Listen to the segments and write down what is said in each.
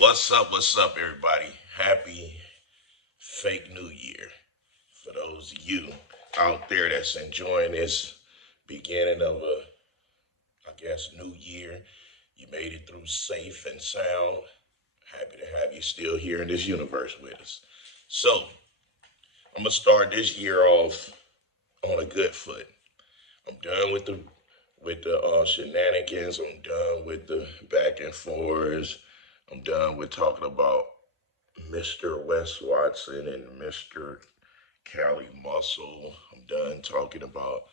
What's up, everybody? Happy fake New Year. For those of you out there that's enjoying this beginning of new year, you made it through safe and sound. Happy to have you still here in this universe with us. So, I'm gonna start this year off on a good foot. I'm done with the shenanigans. I'm done with the back and forths. I'm done with talking about Mr. Wes Watson and Mr. Cali Muscle. I'm done talking about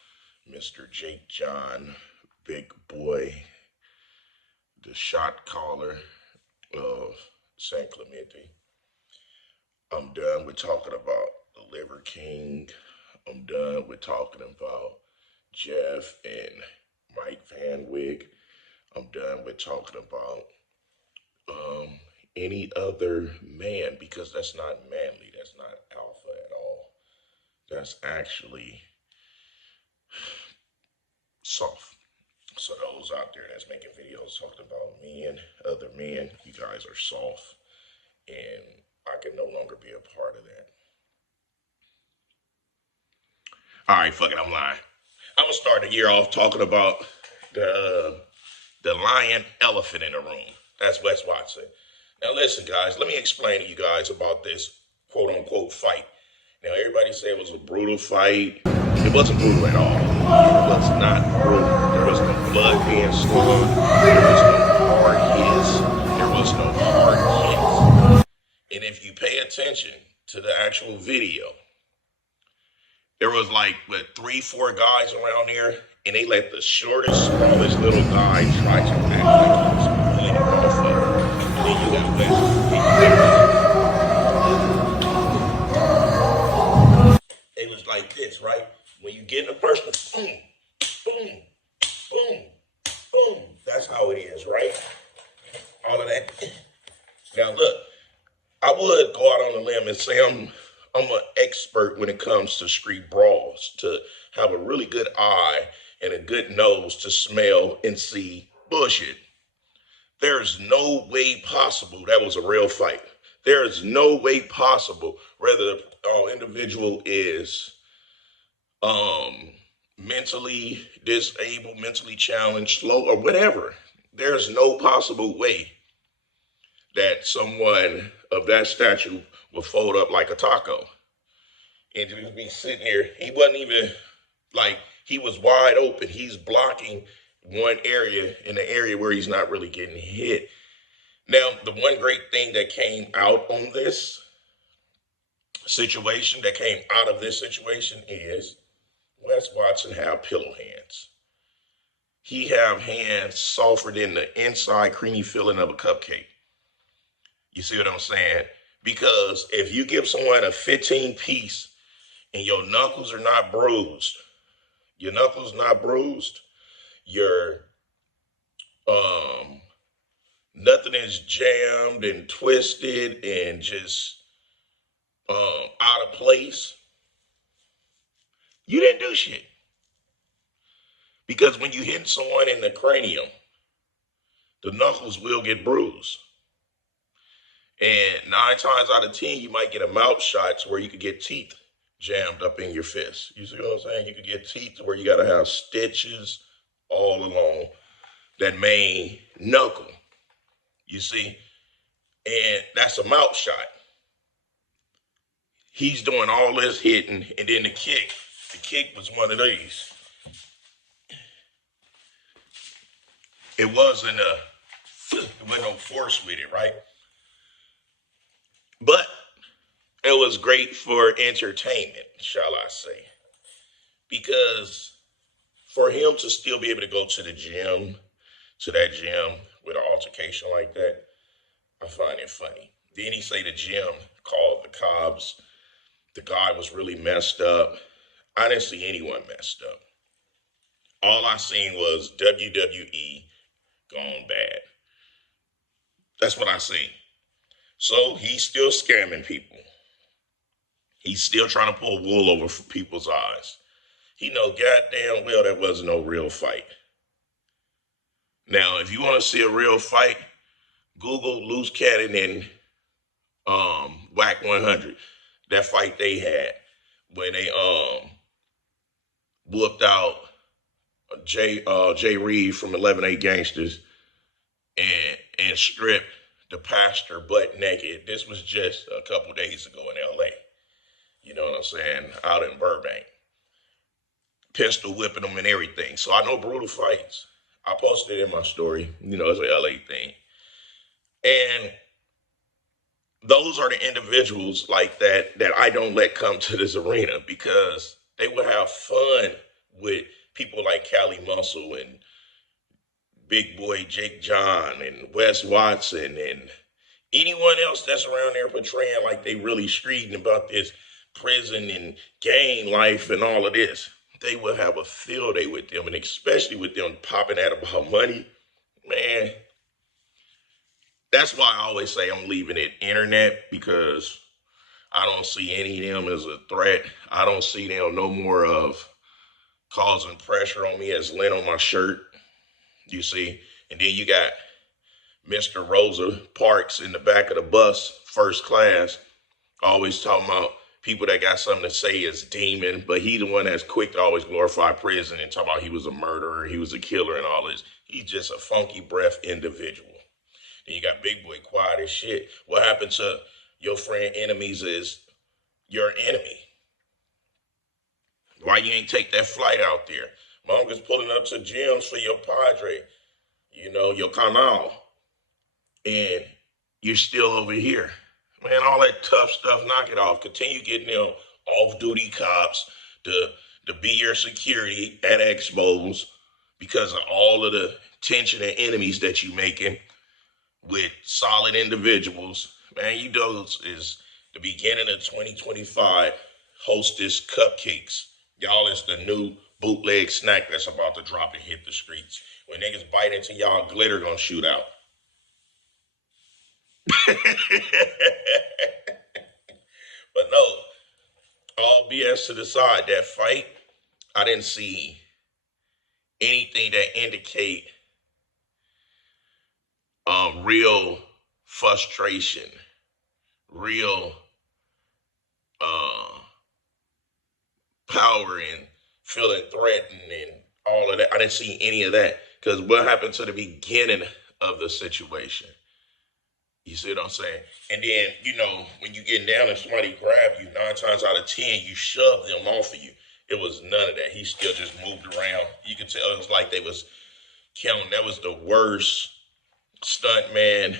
Mr. Jake John, Big Boy, the shot caller of San Clemente. I'm done with talking about the Liver King. I'm done with talking about Jeff and Mike Van Wyck. I'm done with talking about um, any other man because that's not manly. That's not alpha at all. That's actually soft. So those out there that's making videos talking about me and other men, you guys are soft, and I can no longer be a part of that. All right, fuck it, I'm lying. I'm gonna start the year off talking about the the lion elephant in the room. That's Wes Watson. Now listen, guys, let me explain to you guys about this quote unquote fight. Now everybody said it was a brutal fight. It wasn't brutal at all. It was not brutal. There was no blood being spilled. There was no hard hits. There was no hard kicks. And if you pay attention to the actual video, there was like what 3, 4 guys around there, and they let the shortest, smallest little guy try to act like he was completely motherfucker. And then you got it was like this, right? When you get in a person, boom, boom, boom, boom. That's how it is, right? All of that. Now look, I would go out on a limb and say I'm an expert when it comes to street brawls, to have a really good eye and a good nose to smell and see bullshit. There's no way possible that was a real fight. There is no way possible whether the individual is um mentally disabled, mentally challenged, slow, or whatever. There's no possible way that someone of that stature will fold up like a taco and just be sitting here. He wasn't even like he was wide open. He's blocking one area in the area where he's not really getting hit. Now, the one great thing that came out on this situation, that came out of this situation is Wes Watson have pillow hands. He have hands softer than the inside creamy filling of a cupcake. You see what I'm saying? Because if you give someone a 15 piece and your knuckles are not bruised, your knuckles not bruised, your um nothing is jammed and twisted and just out of place, you didn't do shit. Because when you hit someone in the cranium, the knuckles will get bruised. And 9 times out of 10, you might get a mouth shot to where you could get teeth jammed up in your fist. You see what I'm saying? You could get teeth where you got to have stitches all along that main knuckle. You see? And that's a mouth shot. He's doing all this hitting, and then the kick was one of these. It wasn't no force with it, right? But it was great for entertainment, shall I say. Because for him to still be able to go to the gym, to that gym with an altercation like that, I find it funny. Then he say the gym called the cops. The guy was really messed up. I didn't see anyone messed up. All I seen was WWE gone bad. That's what I seen. So he's still scamming people. He's still trying to pull wool over people's eyes. He know goddamn well that wasn't no real fight. Now, if you want to see a real fight, Google Loose Cannon and Whack 100. That fight they had when they whooped out Jay Reed from 11A Gangsters and stripped the pastor butt naked. This was just a couple days ago in LA. You know what I'm saying? Out in Burbank. Pistol whipping them and everything. So I know brutal fights. I posted it in my story. You know, it's an LA thing. And those are the individuals like that I don't let come to this arena because they will have fun with people like Cali Muscle and Big Boy Jake John and Wes Watson and anyone else that's around there portraying like they really streeting about this prison and gang life and all of this. They will have a field day with them, and especially with them popping at about money. Man, that's why I always say I'm leaving it internet because I don't see any of them as a threat. I don't see them no more of causing pressure on me as lint on my shirt, you see. And then you got Mr. Rosa Parks in the back of the bus, first class, always talking about people that got something to say is demon, but he the one that's quick to always glorify prison and talk about he was a murderer, he was a killer and all this. He's just a funky breath individual. And you got Big Boy quiet as shit. What happened to your friend enemies is your enemy. Why you ain't take that flight out there? Mom is pulling up to gyms for your padre, you know, your canal. And you're still over here. Man, all that tough stuff, knock it off. Continue getting them off-duty cops to be your security at expos because of all of the tension and enemies that you making with solid individuals. Man, you those is the beginning of 2025 Hostess Cupcakes. Y'all is the new bootleg snack that's about to drop and hit the streets. When niggas bite into y'all, glitter gonna shoot out. But no, all BS to the side. That fight, I didn't see anything that indicate real frustration, real uh, power and feeling threatened and all of that. I didn't see any of that because what happened to the beginning of the situation? You see what I'm saying? And then, you know, when you get down and somebody grab you, 9 times out of 10, you shove them off of you. It was none of that. He still just moved around. You could tell it was like they was counting. That was the worst stuntman,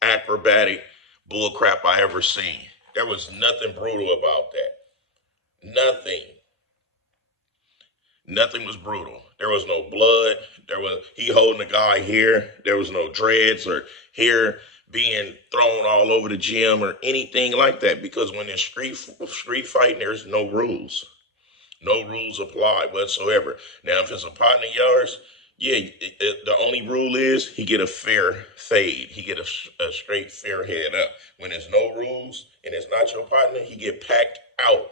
acrobatic bullcrap I ever seen. There was nothing brutal about that. Nothing. Nothing was brutal. There was no blood. He holding the guy here. There was no dreads or hair being thrown all over the gym or anything like that. Because when it's street fighting, there's no rules. No rules apply whatsoever. Now, if it's a partner of yours, yeah, the only rule is he get a fair fade. He get a straight fair head up. When there's no rules and it's not your partner, he get packed out.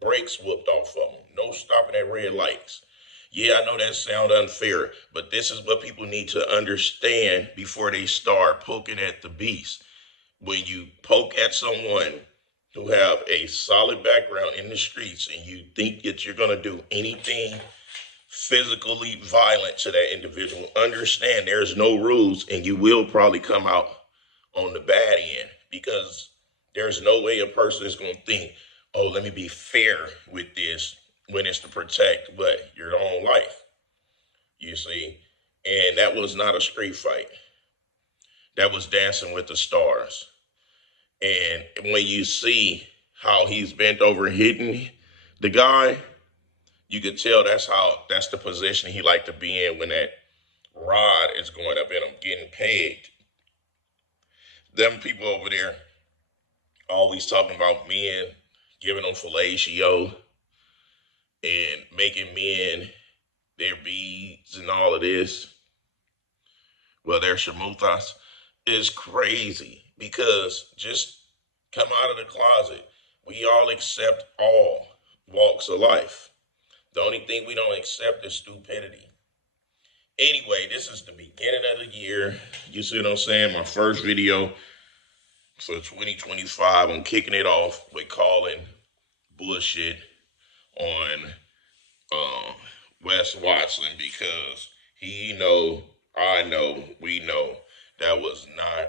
Brakes whooped off of him. No stopping at red lights. Yeah, I know that sounds unfair, but this is what people need to understand before they start poking at the beast. When you poke at someone who have a solid background in the streets and you think that you're going to do anything physically violent to that individual, understand there's no rules and you will probably come out on the bad end because there's no way a person is going to think, oh, let me be fair with this when it's to protect what your own life, you see. And that was not a street fight. That was Dancing with the Stars. And when you see how he's bent over hitting the guy, you could tell that's the position he like to be in when that rod is going up and I'm getting pegged. Them people over there always talking about men, giving them fellatio and making men their beads and all of this. Well, their shamutas is crazy because just come out of the closet. We all accept all walks of life. The only thing we don't accept is stupidity. Anyway, this is the beginning of the year. You see what I'm saying? My first video for 2025. I'm kicking it off with calling bullshit on uh, Wes Watson because he know, I know, we know that was not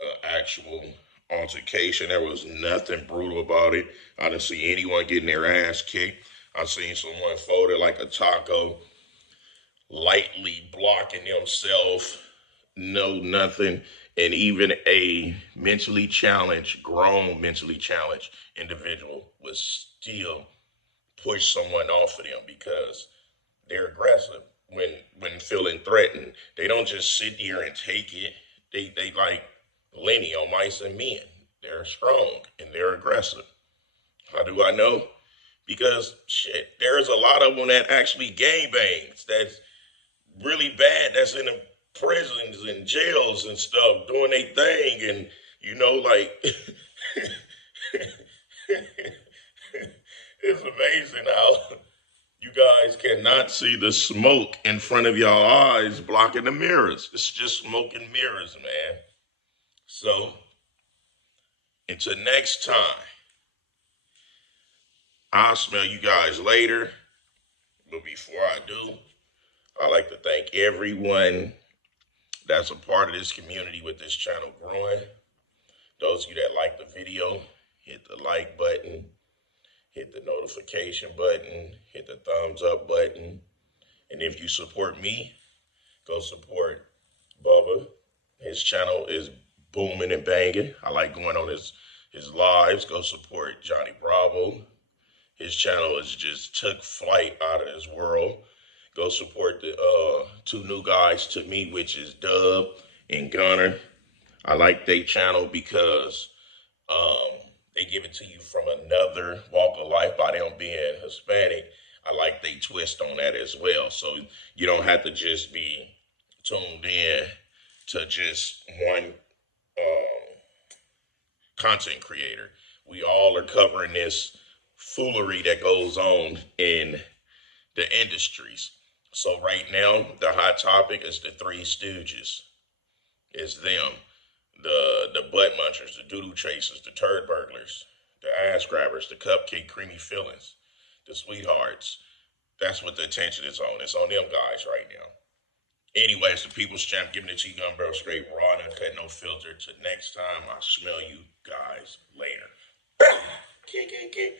an actual altercation. There was nothing brutal about it. I didn't see anyone getting their ass kicked. I seen someone folded like a taco, lightly blocking themselves, no nothing, and even a mentally challenged, grown mentally challenged individual would still push someone off of them because they're aggressive when feeling threatened. They don't just sit there and take it. They like Lenny on Mice and Men. They're strong and they're aggressive. How do I know? Because shit, there's a lot of them that actually gang bangs. That's really bad. That's in the prisons and jails and stuff doing their thing, and like it's amazing how you guys cannot see the smoke in front of y'all eyes blocking the mirrors. It's just smoke and mirrors, man. So, until next time, I'll smell you guys later. But before I do, I'd like to thank everyone that's a part of this community with this channel growing. Those of you that like the video, hit the like button, hit the notification button, hit the thumbs up button. And if you support me, go support Bubba. His channel is booming and banging. I like going on his lives. Go support Johnny Bravo. His channel is just took flight out of this world. Go support the two new guys to me, which is Dub and Gunner. I like their channel because they give it to you from another walk of life by them being Hispanic. I like they twist on that as well. So you don't have to just be tuned in to just one content creator. We all are covering this foolery that goes on in the industries. So right now, the hot topic is the Three Stooges. It's them. The butt munchers, the doodoo chasers, the turd burglars, the ass grabbers, the cupcake creamy fillings, the sweethearts. That's what the attention is on. It's on them guys right now. Anyway, it's the People's Champ giving it to you, Gunbarrel, straight raw, uncut, no filter. Till next time, I'll smell you guys later. Kick.